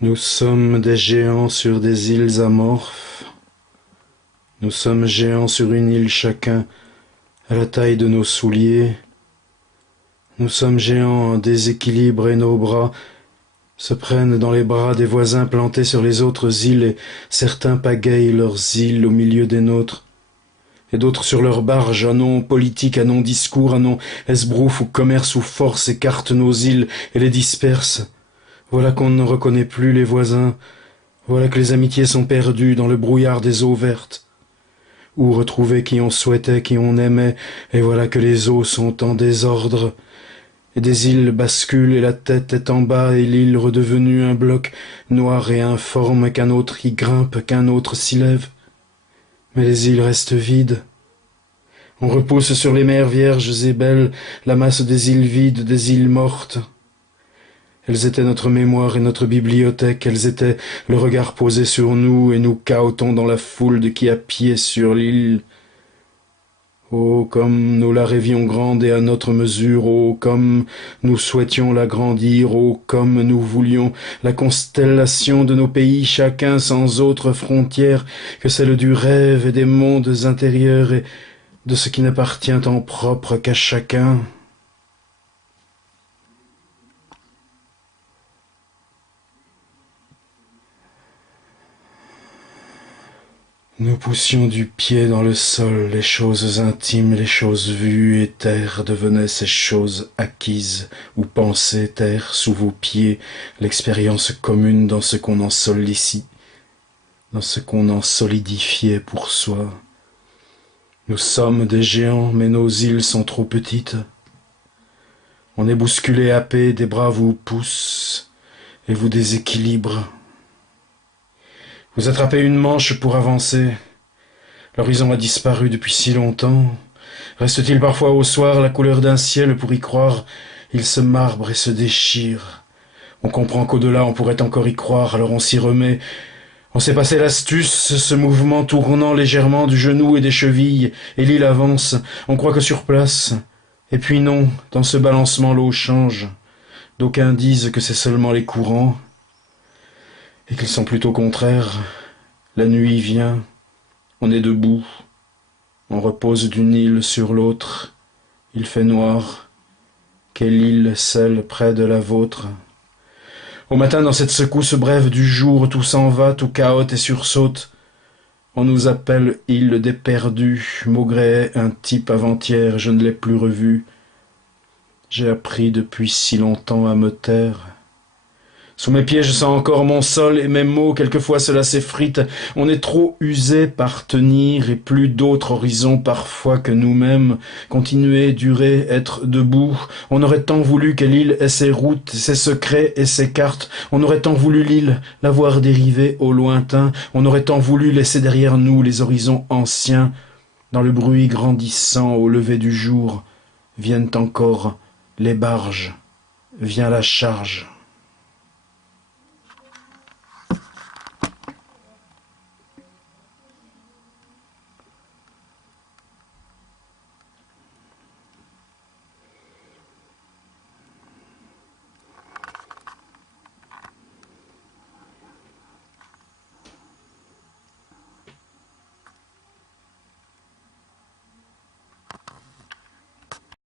Nous sommes des géants sur des îles amorphes. Nous sommes géants sur une île chacun, à la taille de nos souliers. Nous sommes géants en déséquilibre et nos bras se prennent dans les bras des voisins plantés sur les autres îles et certains pagayent leurs îles au milieu des nôtres. Et d'autres sur leurs barges, à nom politique, à nom discours, à nom esbrouf ou commerce ou force écartent nos îles et les dispersent. Voilà qu'on ne reconnaît plus les voisins, voilà que les amitiés sont perdues dans le brouillard des eaux vertes. Où retrouver qui on souhaitait, qui on aimait, et voilà que les eaux sont en désordre. Et des îles basculent et la tête est en bas et l'île redevenue un bloc noir et informe qu'un autre y grimpe, qu'un autre s'y lève. Mais les îles restent vides. On repousse sur les mers vierges et belles la masse des îles vides, des îles mortes. Elles étaient notre mémoire et notre bibliothèque, elles étaient le regard posé sur nous et nous cahotons dans la foule de qui a pied sur l'île. Oh, comme nous la rêvions grande et à notre mesure, oh, comme nous souhaitions l'agrandir, oh, comme nous voulions la constellation de nos pays, chacun sans autre frontière que celle du rêve et des mondes intérieurs et de ce qui n'appartient en propre qu'à chacun. Nous poussions du pied dans le sol les choses intimes, les choses vues, et terre devenait ces choses acquises, ou pensées terre sous vos pieds, l'expérience commune dans ce qu'on en sollicite, dans ce qu'on en solidifiait pour soi. Nous sommes des géants, mais nos îles sont trop petites. On est bousculé, happé, des bras vous poussent, et vous déséquilibrent. Vous attrapez une manche pour avancer. L'horizon a disparu depuis si longtemps. Reste-t-il parfois au soir la couleur d'un ciel pour y croire? Il se marbre et se déchire. On comprend qu'au-delà on pourrait encore y croire, alors on s'y remet. On s'est passé l'astuce, ce mouvement tournant légèrement du genou et des chevilles, et l'île avance. On croit que sur place. Et puis non, dans ce balancement l'eau change. D'aucuns disent que c'est seulement les courants. Et qu'ils sont plutôt contraires. La nuit vient, on est debout, on repose d'une île sur l'autre, il fait noir, quelle île celle près de la vôtre? Au matin, dans cette secousse brève du jour, tout s'en va, tout cahote et sursaute. On nous appelle île des perdus, Maugréait un type avant-hier, je ne l'ai plus revu. J'ai appris depuis si longtemps à me taire. Sous mes pieds, je sens encore mon sol et mes mots, quelquefois cela s'effrite. On est trop usé par tenir et plus d'autres horizons parfois que nous-mêmes. Continuer, durer, être debout. On aurait tant voulu que l'île ait ses routes, ses secrets et ses cartes. On aurait tant voulu l'île, la voir dériver au lointain. On aurait tant voulu laisser derrière nous les horizons anciens. Dans le bruit grandissant au lever du jour, viennent encore les barges. Vient la charge.